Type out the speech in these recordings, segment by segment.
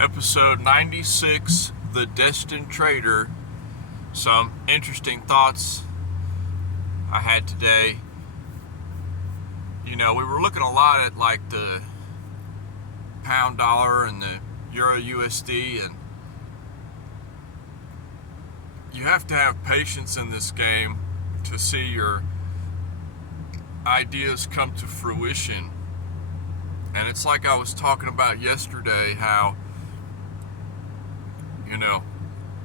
Episode 96, The Destined Trader. Some interesting thoughts I had today. We were looking a lot at like the pound dollar and the Euro USD, and you have to have patience in this game to see your ideas come to fruition. And it's like I was talking about yesterday, how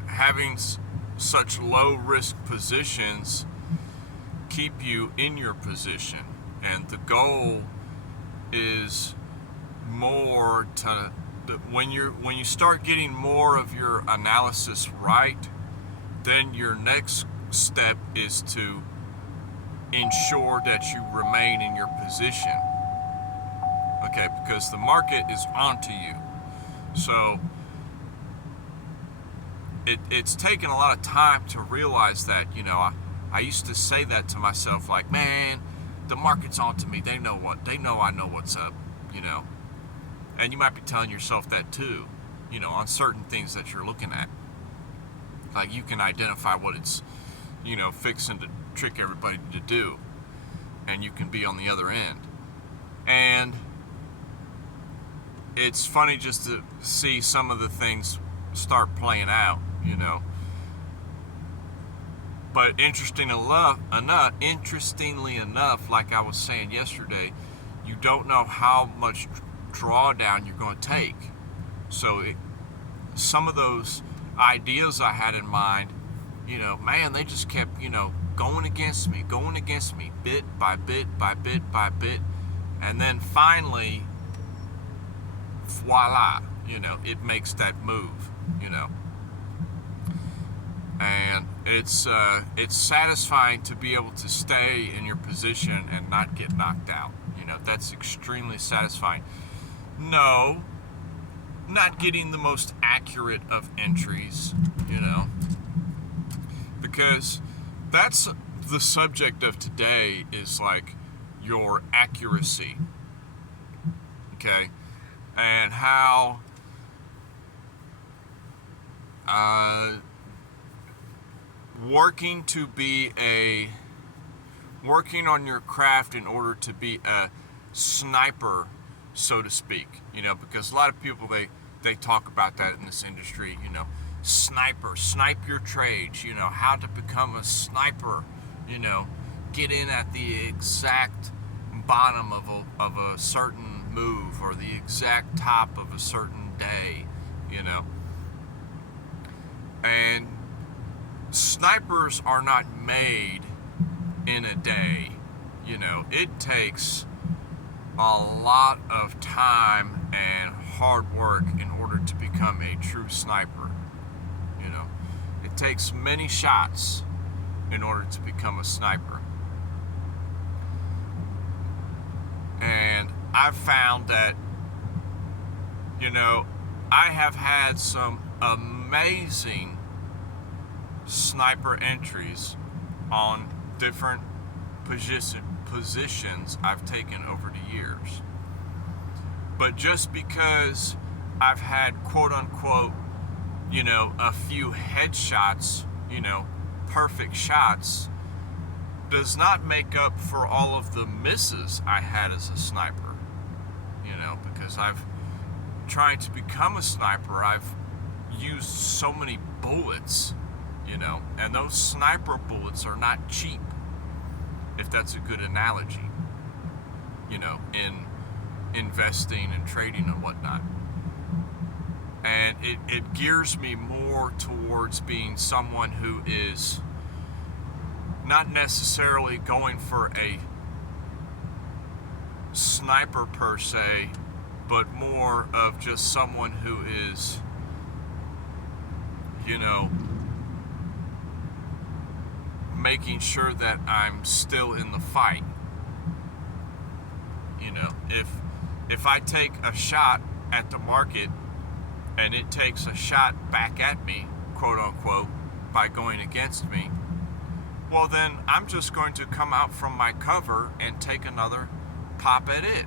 having such low risk positions keep you in your position, and the goal is more to when you start getting more of your analysis right, then your next step is to ensure that you remain in your position, okay, because the market is onto you. So it's taken a lot of time to realize that. I used to say that to myself, like, man, the market's onto me. They know I know what's up, And you might be telling yourself that too, on certain things that you're looking at. Like, you can identify what it's, fixing to trick everybody to do, and you can be on the other end. And it's funny just to see some of the things start playing out, But interestingly enough, like I was saying yesterday, you don't know how much drawdown you're going to take. So some of those ideas I had in mind, man, they just kept, going against me, bit by bit by bit by bit. And then finally, voila, it makes that move, And it's satisfying to be able to stay in your position and not get knocked out. That's extremely satisfying. No, not getting the most accurate of entries, because that's the subject of today, is like your accuracy, okay, and how working on your craft in order to be a sniper, so to speak, because a lot of people, they talk about that in this industry, snipe your trades, how to become a sniper, get in at the exact bottom of a certain move, or the exact top of a certain day, and snipers are not made in a day. It takes a lot of time and hard work in order to become a true sniper. It takes many shots in order to become a sniper. And I've found that, I have had some amazing sniper entries on different positions I've taken over the years. But just because I've had, quote unquote, a few headshots, perfect shots, does not make up for all of the misses I had as a sniper. Because I've trying to become a sniper, I've used so many bullets, and those sniper bullets are not cheap, if that's a good analogy, in investing and trading and whatnot. And it gears me more towards being someone who is not necessarily going for a sniper per se, but more of just someone who is, making sure that I'm still in the fight. If I take a shot at the market and it takes a shot back at me, quote unquote, by going against me, well, then I'm just going to come out from my cover and take another pop at it,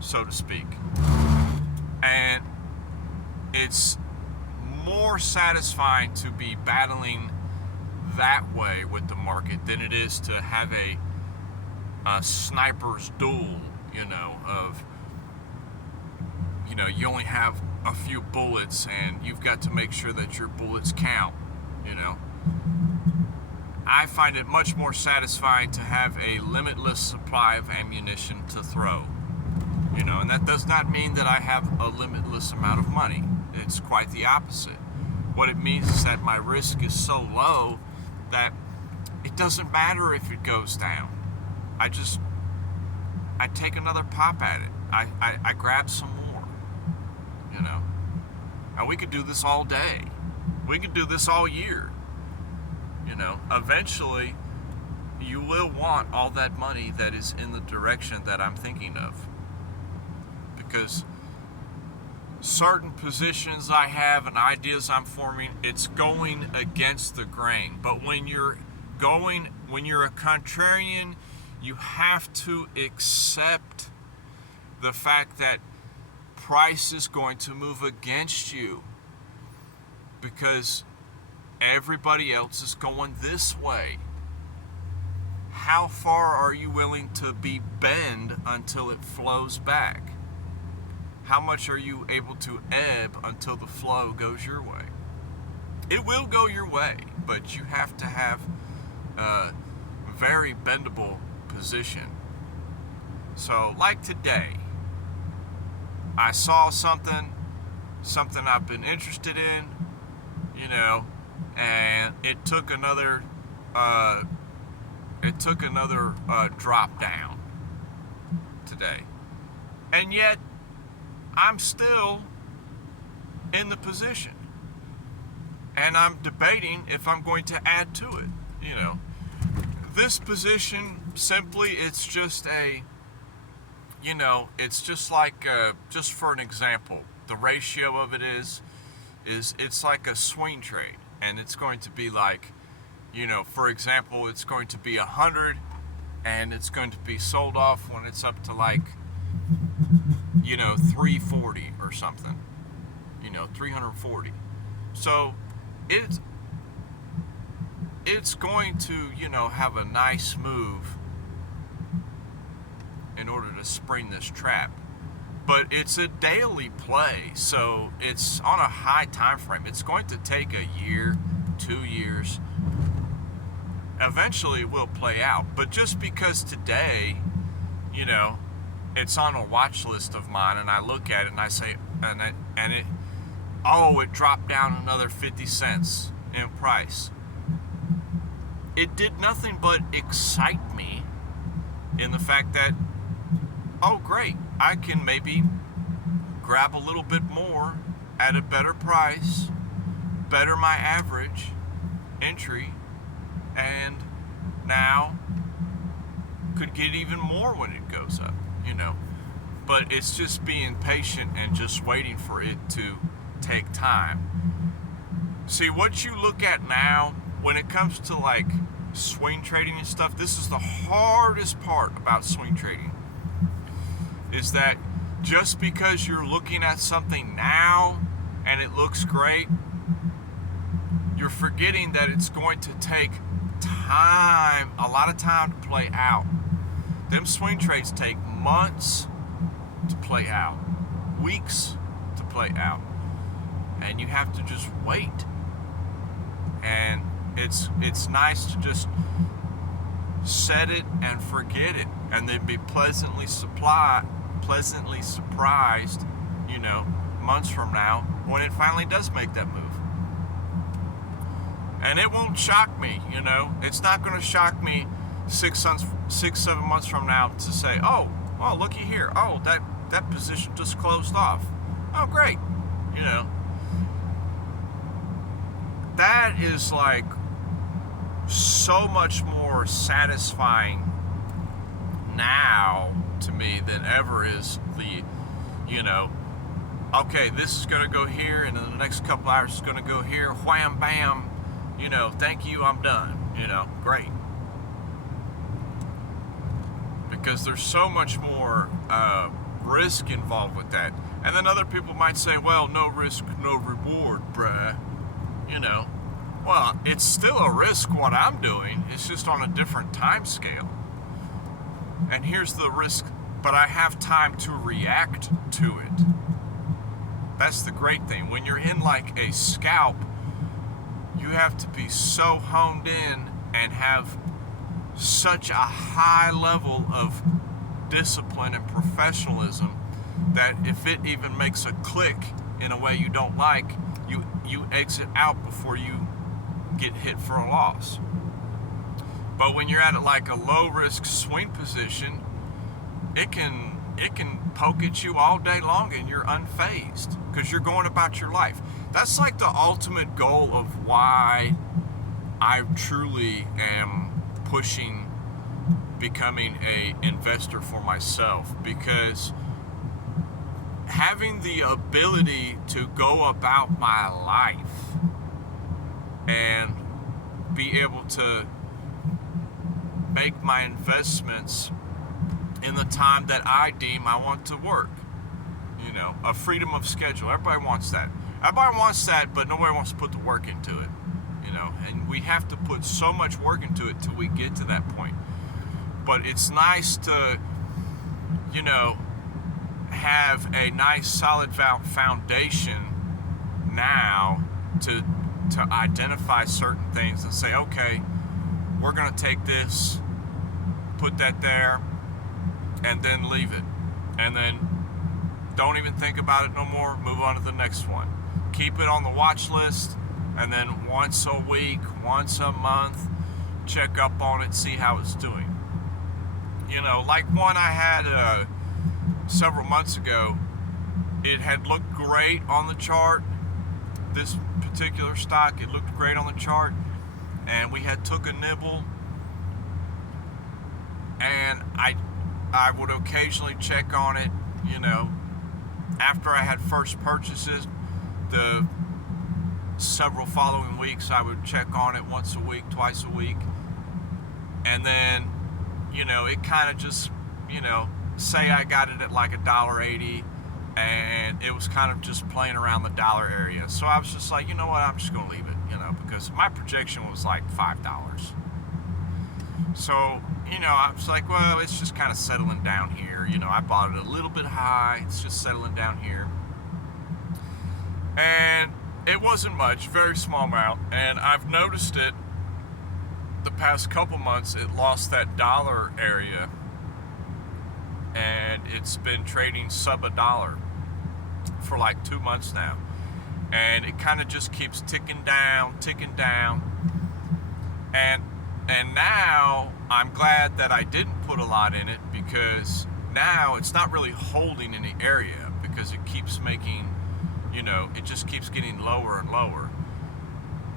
so to speak. And it's more satisfying to be battling that way with the market than it is to have a sniper's duel, of, you only have a few bullets and you've got to make sure that your bullets count. I find it much more satisfying to have a limitless supply of ammunition to throw. And that does not mean that I have a limitless amount of money. It's quite the opposite. What it means is that my risk is so low that it doesn't matter if it goes down. I take another pop at it. I grab some more, And we could do this all day. We could do this all year. Eventually, you will want all that money that is in the direction that I'm thinking of. Because certain positions I have and ideas I'm forming, it's going against the grain. But when you're a contrarian, you have to accept the fact that price is going to move against you, because everybody else is going this way. How far are you willing to be bent until it flows back? How much are you able to ebb until the flow goes your way? It will go your way, but you have to have a very bendable position. So, like today, I saw something I've been interested in, and it took another drop down today, and yet I'm still in the position, and I'm debating if I'm going to add to it. This position simply, it's just it's just like, just for an example, the ratio of it is it's like a swing trade, and it's going to be like, for example, it's going to be 100, and it's going to be sold off when it's up to like, 340 or something, 340. So it's going to, have a nice move in order to spring this trap. But it's a daily play, so it's on a high time frame. It's going to take a year, 2 years. Eventually it will play out. But just because today, it's on a watch list of mine, and I look at it and I say, it dropped down another 50 cents in price. It did nothing but excite me in the fact that, oh great, I can maybe grab a little bit more at a better price, better my average entry, and now could get even more when it goes up, But it's just being patient and just waiting for it to take time. See, what you look at now, when it comes to like swing trading and stuff, this is the hardest part about swing trading, is that just because you're looking at something now and it looks great, you're forgetting that it's going to take time, a lot of time to play out. Them swing trades take months to play out, weeks to play out, and you have to just wait. And it's nice to just set it and forget it, and then be pleasantly surprised, months from now when it finally does make that move. And it won't shock me, It's not going to shock me 6-7 months from now to say, oh, well, looky here. Oh, that position just closed off. Oh, great. That is like so much more satisfying now to me than ever is the, okay, this is going to go here, and in the next couple hours it's going to go here. Wham, bam. Thank you, I'm done. Great. Because there's so much more risk involved with that. And then other people might say, well, no risk, no reward, bruh. Well, it's still a risk what I'm doing. It's just on a different time scale. And here's the risk, but I have time to react to it. That's the great thing. When you're in like a scalp, you have to be so honed in and have such a high level of discipline and professionalism that if it even makes a click in a way you don't like, you exit out before you get hit for a loss. But when you're at like a low risk swing position, it can poke at you all day long and you're unfazed because you're going about your life. That's like the ultimate goal of why I truly am pushing becoming a investor for myself, because having the ability to go about my life and be able to make my investments in the time that I deem I want to work. A freedom of schedule. Everybody wants that. Everybody wants that, but nobody wants to put the work into it. And we have to put so much work into it till we get to that point. But it's nice to, have a nice solid foundation now to identify certain things and say, okay, we're going to take this, put that there, and then leave it. And then don't even think about it no more, move on to the next one. Keep it on the watch list, and then once a week, once a month, check up on it, see how it's doing. Like one I had several months ago, it had looked great on the chart. This particular stock, it looked great on the chart, and we had took a nibble, and I would occasionally check on it, after I had first purchases. The several following weeks I would check on it once a week, twice a week, and then it kind of just say I got it at like $1.80, and it was kind of just playing around the dollar area. So I was just like, you know what, I'm just gonna leave it, because my projection was like $5. So I was like, well, it's just kind of settling down here. I bought it a little bit high, it's just settling down here. And it wasn't much, very small amount, and I've noticed it the past couple months. It lost that dollar area, and it's been trading sub $1 for like 2 months now, and it kind of just keeps ticking down, and now I'm glad that I didn't put a lot in it, because now it's not really holding any area, because it keeps making, it just keeps getting lower and lower.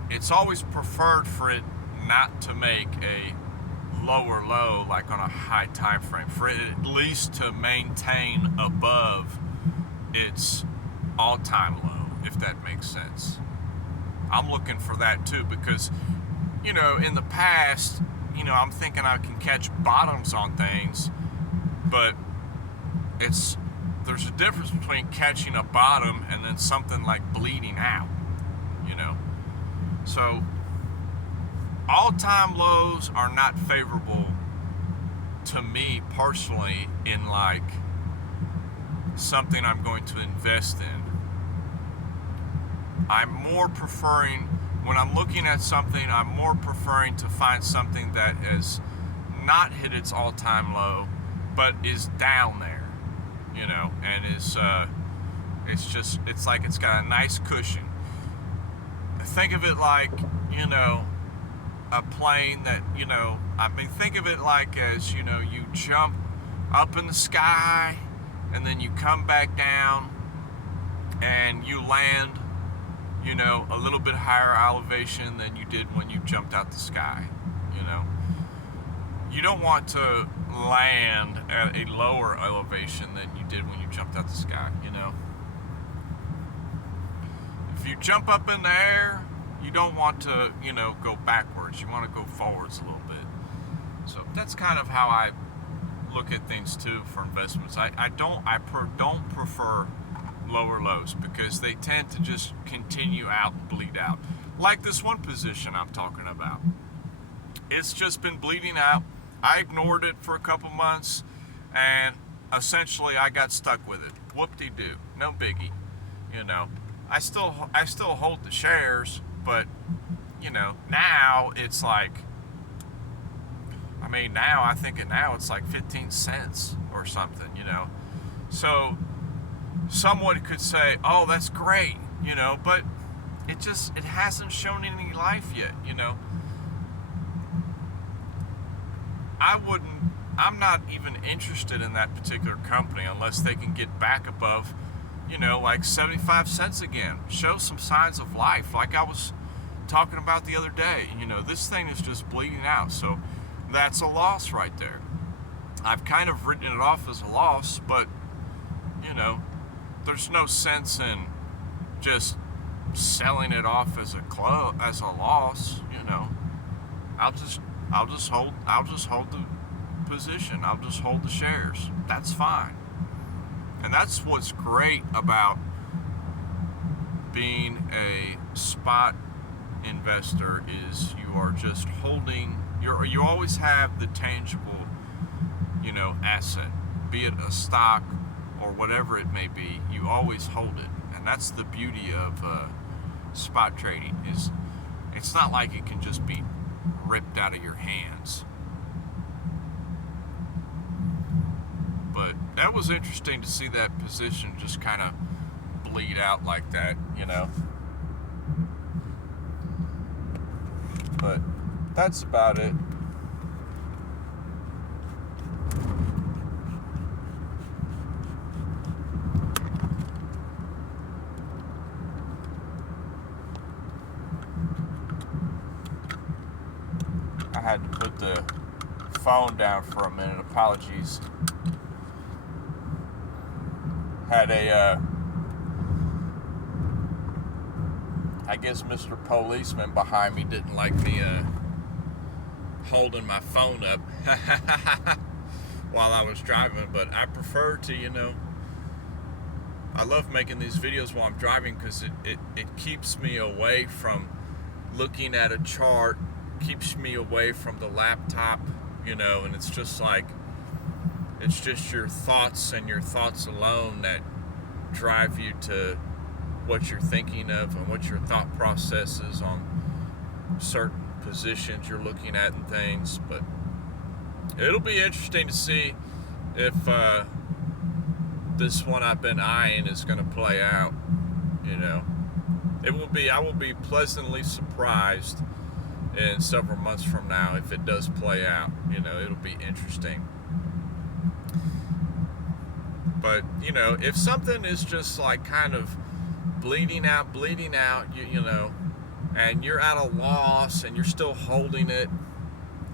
It's always preferred for it not to make a lower low like on a high time frame, for it at least to maintain above its all-time low, if that makes sense. I'm looking for that too, because in the past, I'm thinking I can catch bottoms on things, but there's a difference between catching a bottom and then something like bleeding out, So all-time lows are not favorable to me personally in like something I'm going to invest in. I'm more preferring, when I'm looking at something, I'm more preferring to find something that has not hit its all-time low, but is down there, and it's like it's got a nice cushion. Think of it like, a plane that, think of it like as, you jump up in the sky, and then you come back down, and you land, a little bit higher elevation than you did when you jumped out the sky. You don't want to land at a lower elevation than you did when you jumped out the sky. If you jump up in the air, you don't want to, go backwards. You want to go forwards a little bit. So that's kind of how I look at things too for investments. I don't prefer lower lows because they tend to just continue out and bleed out. Like this one position I'm talking about. It's just been bleeding out. I ignored it for a couple months and essentially I got stuck with it. Whoop-de-doo. No biggie. You know, I still hold the shares, but you know, now it's like, I mean, now I think now it's like 15 cents or something, you know. So someone could say, "Oh, that's great," you know, but it hasn't shown any life yet, you know. I'm not even interested in that particular company unless they can get back above, you know, like 75 cents again. Show some signs of life, like I was talking about the other day. You know, this thing is just bleeding out, so that's a loss right there. I've kind of written it off as a loss, but you know, there's no sense in just selling it off as a loss. You know, I'll just hold the position. I'll just hold the shares. That's fine. And that's what's great about being a spot investor is you are just holding. You always have the tangible, you know, asset, be it a stock or whatever it may be. You always hold it, and that's the beauty of spot trading. Is it's not like it can just be ripped out of your hands. But that was interesting to see that position just kind of bleed out like that, you know. But that's about it. I had to put the phone down for a minute. Apologies. Had I guess Mr. Policeman behind me didn't like me holding my phone up while I was driving, but I prefer to, you know, I love making these videos while I'm driving because it keeps me away from looking at a chart, keeps me away from the laptop, you know, and it's just like, it's just your thoughts and your thoughts alone that drive you to what you're thinking of and what your thought process is on certain positions you're looking at and things. But it'll be interesting to see if this one I've been eyeing is going to play out. You know, I will be pleasantly surprised in several months from now if it does play out. You know, it'll be interesting. But, you know, if something is just like kind of bleeding out, you know, and you're at a loss and you're still holding it,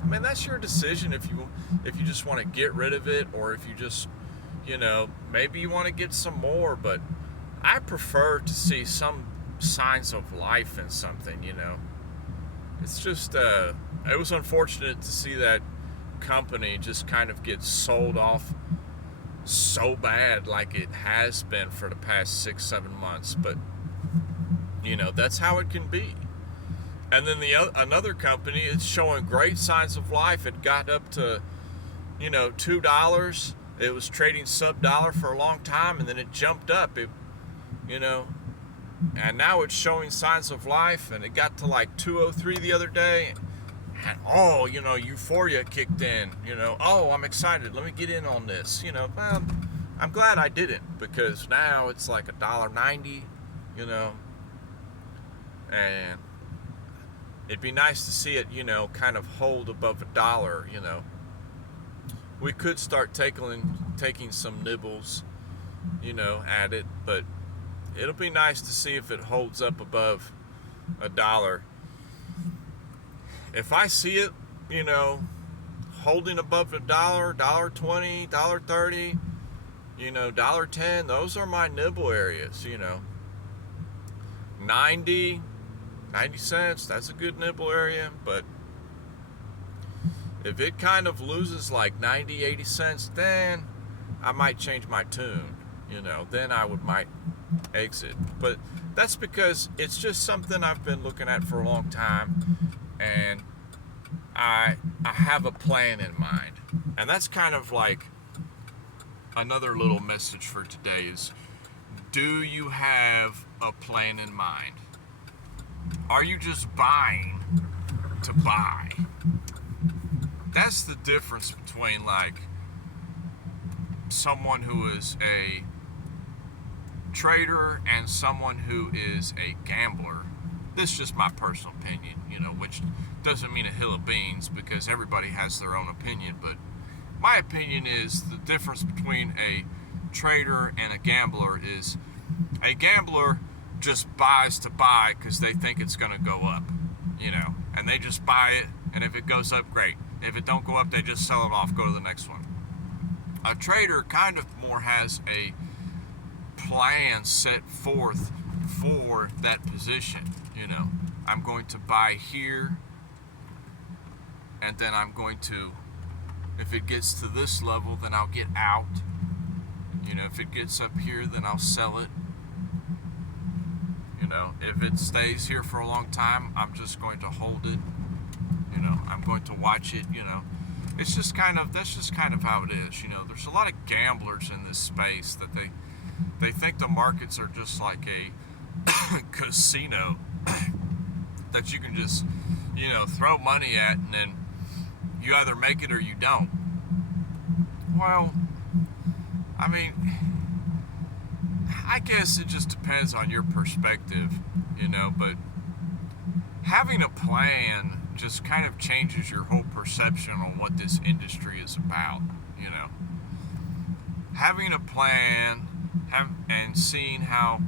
I mean, that's your decision if you just want to get rid of it, or if you just, you know, maybe you want to get some more. But I prefer to see some signs of life in something, you know. It's just, it was unfortunate to see that company just kind of get sold off so bad like it has been for the past 6-7 months. But you know, that's how it can be. And then another company is showing great signs of life. It got up to, you know, $2. It was trading sub-dollar for a long time, and then it jumped up. You know, and now it's showing signs of life, and it got to like 203 the other day. And, oh, you know, euphoria kicked in. You know, oh, I'm excited. Let me get in on this. You know, well, I'm glad I didn't, because now it's like $1.90. You know, and it'd be nice to see it, you know, kind of hold above $1. You know, we could start taking some nibbles, you know, at it, but it'll be nice to see if it holds up above $1. If I see it, you know, holding above $1, $1.20, $1.30, you know, $1.10, those are my nibble areas. You know, 90 cents, that's a good nibble area. But If it kind of loses like 90, 80 cents, then I might change my tune. Then I might exit. But that's because it's just something I've been looking at for a long time, and I have a plan in mind. And that's kind of like another little message for today is, do you have a plan in mind? Are you just buying to buy? That's the difference between like someone who is a trader and someone who is a gambler. This is just my personal opinion, which doesn't mean a hill of beans because everybody has their own opinion, but my opinion is the difference between a trader and a gambler is a gambler just buys to buy because they think it's going to go up, and they just buy it, and if it goes up, great. If it don't go up, they just sell it off, go to the next one. A trader kind of more has a plan set forth for that position. I'm going to buy here, and then I'm going to, if it gets to this level, then I'll get out. If it gets up here, then I'll sell it. If it stays here for a long time, I'm just going to hold it. I'm going to watch it. It's just that's just kind of how it is. There's a lot of gamblers in this space that they think the markets are just like a casino that you can just, throw money at, and then you either make it or you don't. Well, I mean, I guess it just depends on your perspective, but having a plan just kind of changes your whole perception on what this industry is about, Having a plan and seeing how,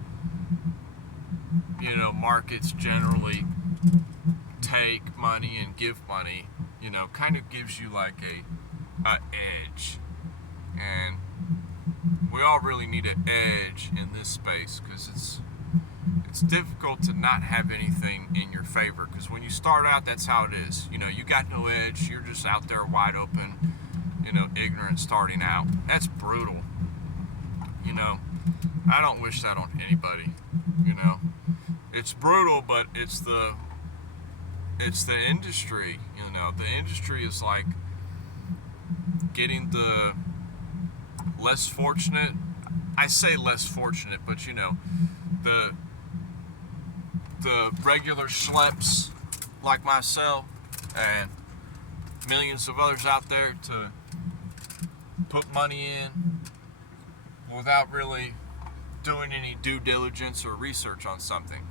markets generally take money and give money, kind of gives you like a edge. And we all really need an edge in this space because it's difficult to not have anything in your favor, because when you start out, that's how it is. You got no edge. You're just out there wide open, ignorant starting out. That's brutal. I don't wish that on anybody. It's brutal, but it's the industry. The industry is like getting the less fortunate. I say less fortunate, but the regular schleps like myself and millions of others out there to put money in without really doing any due diligence or research on something.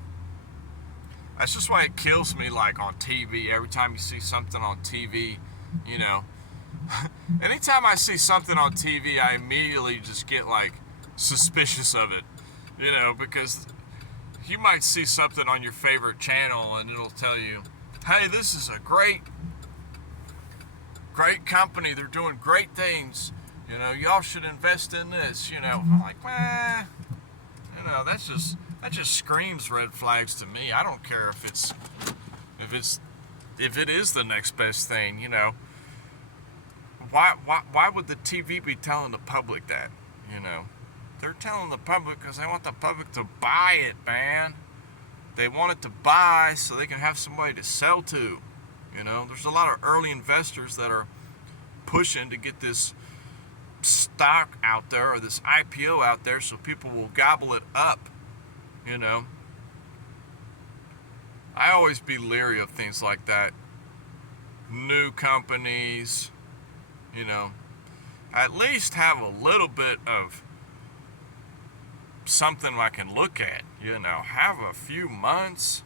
That's just why it kills me, like on TV. Every time you see something on TV, anytime I see something on TV, I immediately just get like suspicious of it, because you might see something on your favorite channel and it'll tell you, hey, this is a great company. They're doing great things. Y'all should invest in this. I'm like, that just screams red flags to me. I don't care if it is the next best thing. Why would the TV be telling the public that? They're telling the public because they want the public to buy it, man. They want it to buy so they can have somebody to sell to. There's a lot of early investors that are pushing to get this stock out there or this IPO out there so people will gobble it up. I always be leery of things like that. New companies, at least have a little bit of something I can look at, have a few months,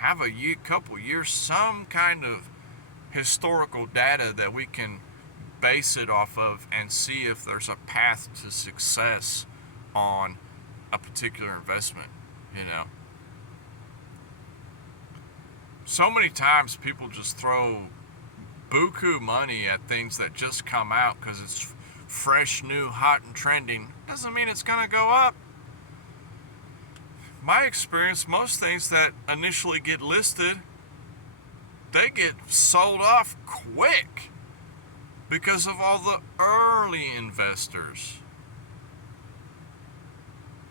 have a couple years, some kind of historical data that we can base it off of and see if there's a path to success on a particular investment. So many times people just throw buku money at things that just come out because it's fresh, new, hot, and trending. Doesn't mean it's gonna go up. My experience, most things that initially get listed they get sold off quick because of all the early investors.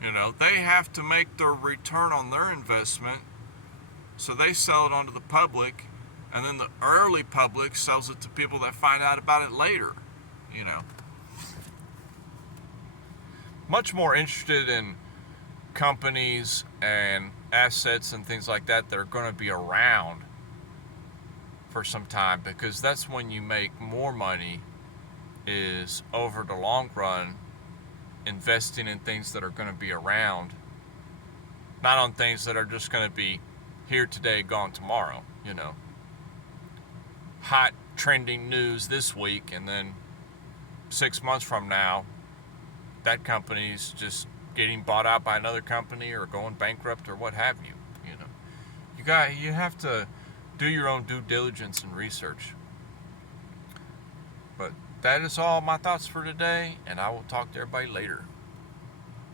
You know, they have to make their return on their investment, so they sell it onto the public, and then the early public sells it to people that find out about it later, you know. Much more interested in companies and assets and things like that that are going to be around for some time, because that's when you make more money, is over the long run, investing in things that are going to be around, not on things that are just going to be here today, gone tomorrow, you know. Hot trending news this week, and then 6 months from now, that company's just getting bought out by another company or going bankrupt or what have you, you know. You have to do your own due diligence and research. But that is all my thoughts for today, and I will talk to everybody later.